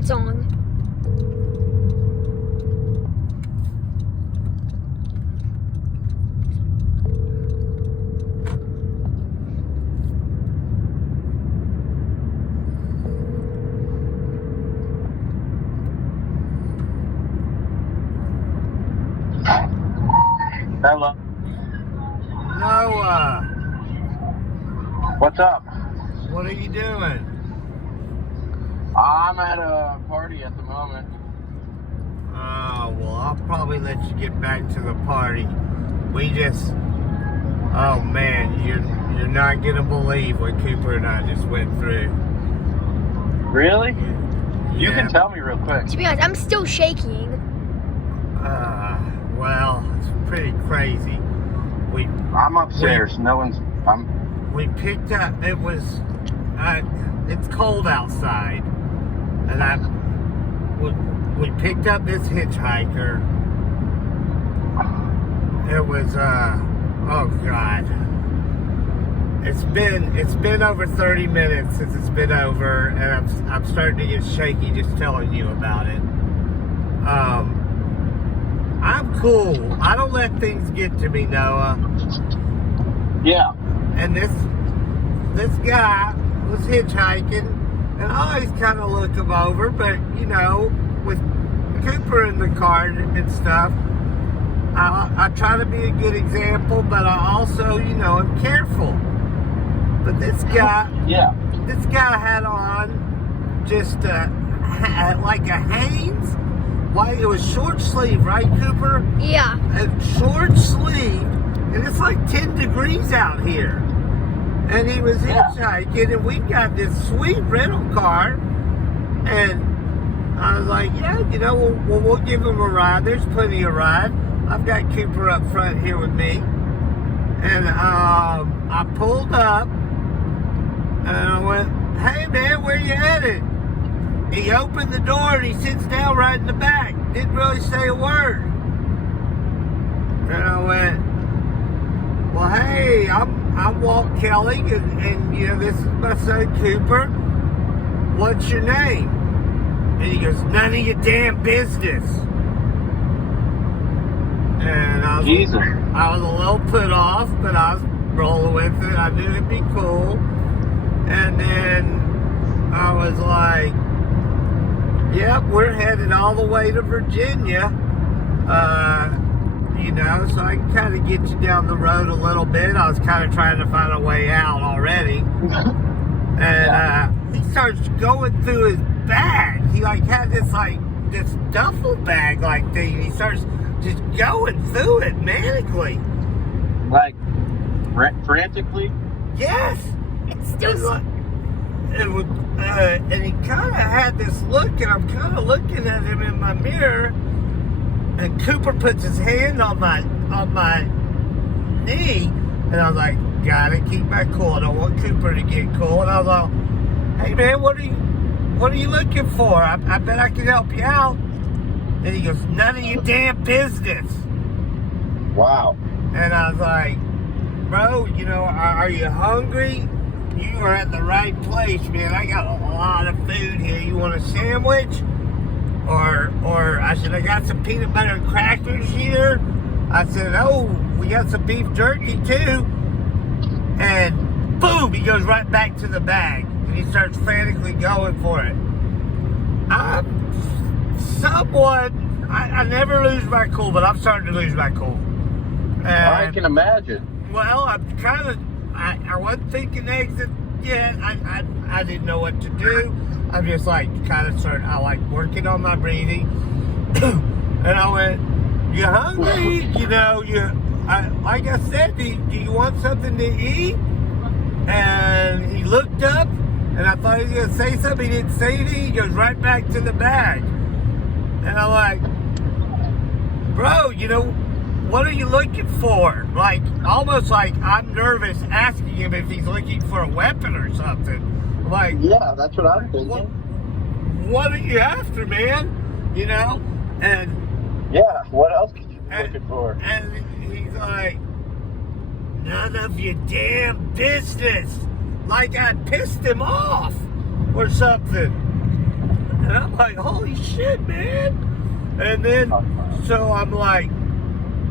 It's on. Hello. Noah, What's up? what are you doing? I'm at a party at the moment. Oh, well, I'll probably let you get back to the party. Oh man, you're not gonna believe what Cooper and I just went through. Really? You Yeah. can tell me real quick. To be honest, I'm still shaking. Well, it's pretty crazy. I'm upstairs. We picked up. It's cold outside, and we picked up this hitchhiker. It was oh god. It's been over 30 minutes since it's been over, and I'm starting to get shaky just telling you about it. I'm cool. I don't let things get to me, Noah. Yeah. And this guy was hitchhiking, and I always kind of look him over, but you know, with Cooper in the car and stuff, I try to be a good example, but I also, you know, I'm careful. But this guy had on just like a Hanes. Why, it was short sleeve, right, Cooper? Yeah. A short sleeve, and it's like 10 degrees out here. And he was hitchhiking, and we got this sweet rental car, and I was like, yeah, you know, we'll give him a ride. There's plenty of ride. I've got Cooper up front here with me, and I pulled up, and I went, hey man, where you headed? He opened the door and he sits down right in the back. Didn't really say a word. And I went, well, hey, I'm Walt Kelly, and you know, this is my son Cooper. What's your name? And he goes, none of your damn business. And I was a little put off, but I was rolling with it. I knew it'd be cool. And then I was like, yep, we're headed all the way to Virginia. You know, so I can kind of get you down the road a little bit. I was kind of trying to find a way out already. And he starts going through his bag. He like had this duffel bag like thing. And he starts just going through it manically. Like frantically? Yes. It's still. And he kind of had this look, and I'm kind of looking at him in my mirror, and Cooper puts his hand on my knee, and I was like, gotta keep my cool. I don't want Cooper to get cool. And I was like, hey man, what are you looking for? I bet I can help you out. And he goes, none of your damn business. Wow. And I was like, bro, you know, are you hungry? You are at the right place, man. I got a lot of food here. You want a sandwich? Or I said, I got some peanut butter and crackers here. I said, oh, we got some beef jerky too. And boom, he goes right back to the bag. And he starts frantically going for it. I never lose my cool, but I'm starting to lose my cool. And, I can imagine. well, I wasn't thinking exit yet. I didn't know what to do. I'm just like I like working on my breathing. And I went, you hungry? You know, like I said, do you want something to eat? And he looked up, and I thought he was going to say something. He didn't say anything. He goes right back to the bag. And I'm like, bro, you know, what are you looking for? Like, almost like I'm nervous asking him if he's looking for a weapon or something. Like, yeah, that's what I'm thinking. What are you after, man? You know? And yeah, what else could you be looking for? And he's like, none of your damn business. Like I pissed him off or something. And And I'm like, holy shit, man. And then, so I'm like,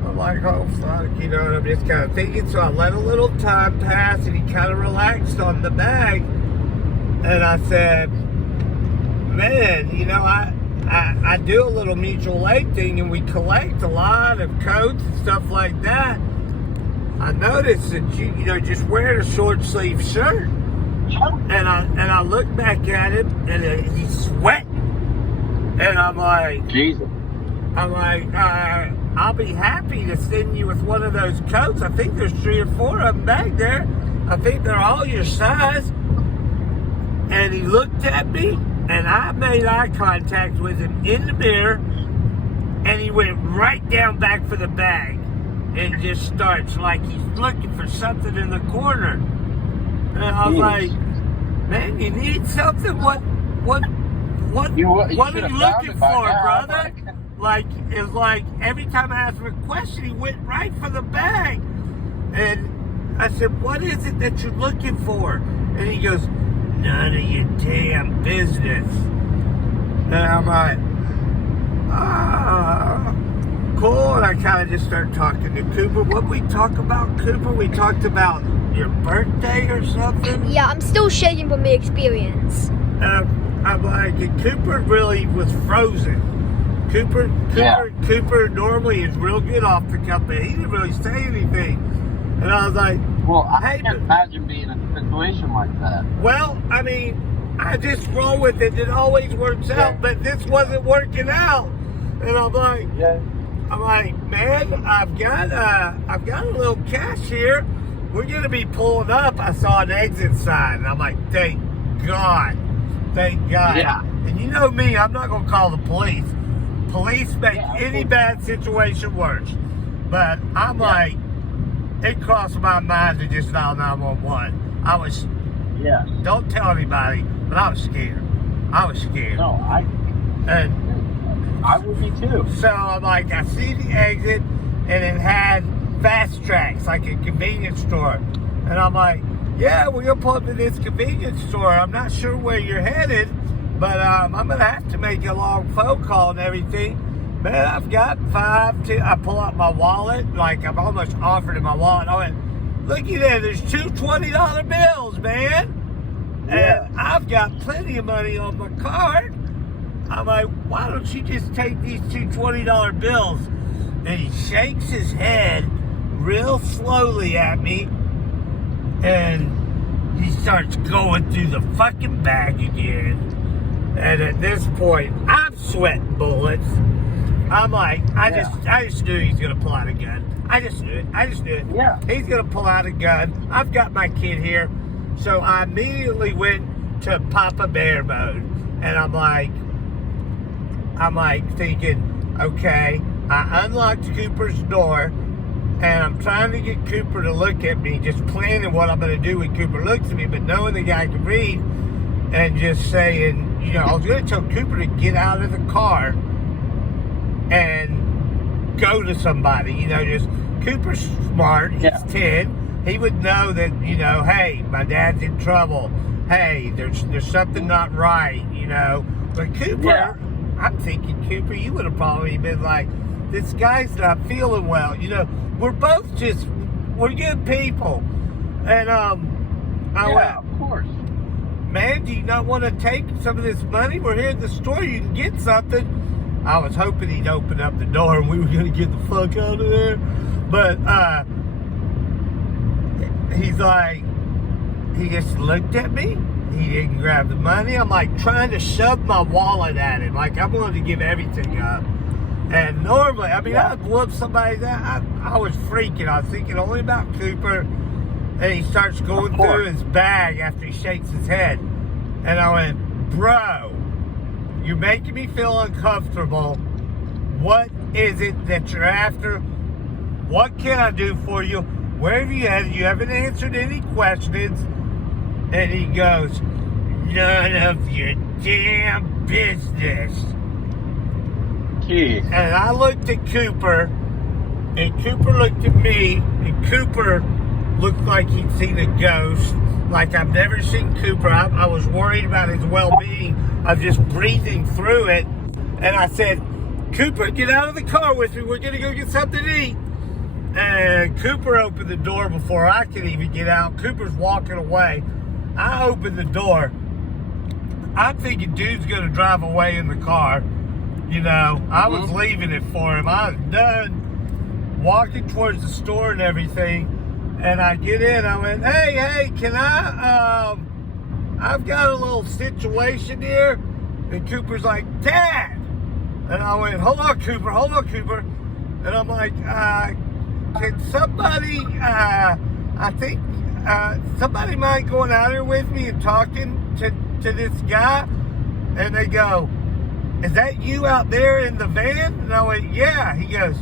oh, fuck, you know, and I'm just kind of thinking. So I let a little time pass, and he kind of relaxed on the bag. And I said, man, you know, I do a little mutual aid thing, and we collect a lot of coats and stuff like that. I noticed that you know, just wearing a short sleeve shirt. And I look back at him, and he's sweating. And I'm like, Jesus. I'll be happy to send you with one of those coats. I think there's 3 or 4 of them back there. I think they're all your size. And he looked at me, and I made eye contact with him in the mirror, and he went right down back for the bag and just starts like he's looking for something in the corner. And I was like, man, you need something? What are you looking for, brother? Like, it was like every time I asked him a question, he went right for the bag. And I said, what is it that you're looking for? And he goes, none of your damn business. And I'm like, cool. And I kind of just started talking to Cooper. What we talk about, Cooper? We talked about your birthday or something? Yeah, I'm still shaking from the experience. I'm like, and Cooper really was frozen. Cooper normally is real good off the cuff, but he didn't really say anything. And I was like, well, I can't imagine being in a situation like that. Well, I mean, I just roll with it. It always works out, but this wasn't working out. And I'm like, man, I've got a little cash here. We're gonna be pulling up. I saw an exit sign, and I'm like, thank God. Yeah. And you know me, I'm not gonna call the police. Police make any bad situation worse. But I'm like, it crossed my mind to just dial 911. I was, don't tell anybody, but I was scared. No, I would be too. So I'm like, I see the exit, and it had fast tracks, like a convenience store. And I'm like, yeah, we're gonna pull up to this convenience store. I'm not sure where you're headed, but I'm gonna have to make a long phone call and everything. Man, I've got I pull out my wallet, like I'm almost offered in my wallet. I went, looky there, there's 2 $20 bills, man. Yeah. And I've got plenty of money on my card. I'm like, why don't you just take these 2 $20 bills? And he shakes his head real slowly at me, and he starts going through the fucking bag again. And at this point, I'm sweating bullets. I'm like, I just knew he's gonna pull out a gun. I just knew it. Yeah. He's gonna pull out a gun. I've got my kid here. So I immediately went to Papa Bear mode. And I'm like thinking, okay, I unlocked Cooper's door, and I'm trying to get Cooper to look at me, just planning what I'm going to do when Cooper looks at me, but knowing the guy can read, and just saying, you know, I was going to tell Cooper to get out of the car and go to somebody, you know, just, Cooper's smart, he's 10, he would know that, you know, hey, my dad's in trouble, hey, there's something not right, you know, but Cooper, I'm thinking, Cooper, you would have probably been like, this guy's not feeling well. You know, we're good people. And I went, of course. man, do you not want to take some of this money? We're here at the store. You can get something. I was hoping he'd open up the door and we were going to get the fuck out of there. But he's like, he just looked at me. He didn't grab the money. I'm like trying to shove my wallet at him. Like I wanted to give everything up. And normally, I mean, I'd whoop somebody's ass. I was freaking. I was thinking only about Cooper. And he starts going through his bag after he shakes his head. And I went, bro, you're making me feel uncomfortable. What is it that you're after? What can I do for you? Where have you headed? You haven't answered any questions. And he goes, none of your damn business. Jeez. And I looked at Cooper, and Cooper looked at me, and Cooper looked like he'd seen a ghost. like I've never seen Cooper. I was worried about his well-being of just breathing through it. And I said, Cooper, get out of the car with me. We're going to go get something to eat. And Cooper opened the door before I could even get out. Cooper's walking away. I opened the door. I'm thinking dude's going to drive away in the car. You know, I was leaving it for him. I was done walking towards the store and everything. And I get in. I went, hey, can I've got a little situation here. And Cooper's like, Dad. And I went, hold on, Cooper. And I'm like, can somebody, I think somebody mind going out here with me and talking to this guy? And they go, is that you out there in the van? And I went, yeah. He goes,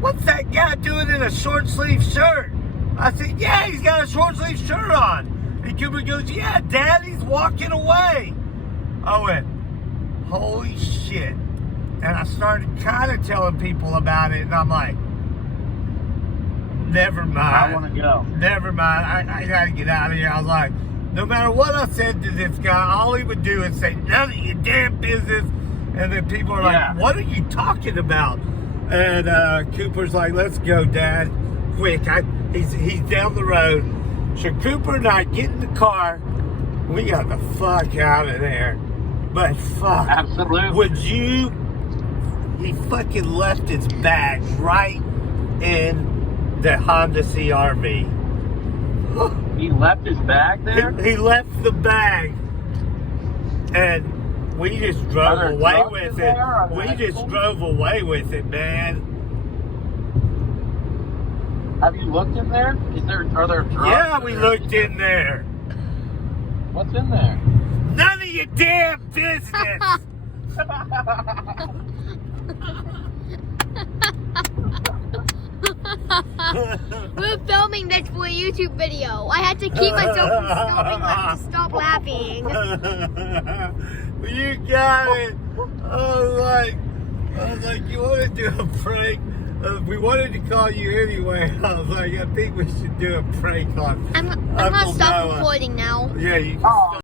what's that guy doing in a short sleeve shirt? I said, yeah, he's got a short sleeve shirt on. And Cooper goes, yeah, Dad, he's walking away. I went, holy shit. And I started kind of telling people about it, and I'm like, never mind. I want to go. Never mind. I got to get out of here. I was like, no matter what I said to this guy, all he would do is say, none of your damn business. And then people are like, what are you talking about? And Cooper's like, let's go, Dad. Quick. He's down the road. So Cooper and I get in the car. We got the fuck out of there. But fuck. Absolutely. Would you... He fucking left his bag right in the Honda CRV. He left his bag there? He left the bag. And we just drove away with it. We just drove away with it, man. Have you looked in there? Are there drugs? Yeah, we looked in there. What's in there? None of your damn business. We're filming this for a YouTube video. I had to keep myself from stopping to stop laughing. You got it. I was like, you want to do a prank? We wanted to call you anyway. I was like, I think we should do a prank on I'm Uncle gonna stop Noah. recording now. Yeah, you can stop.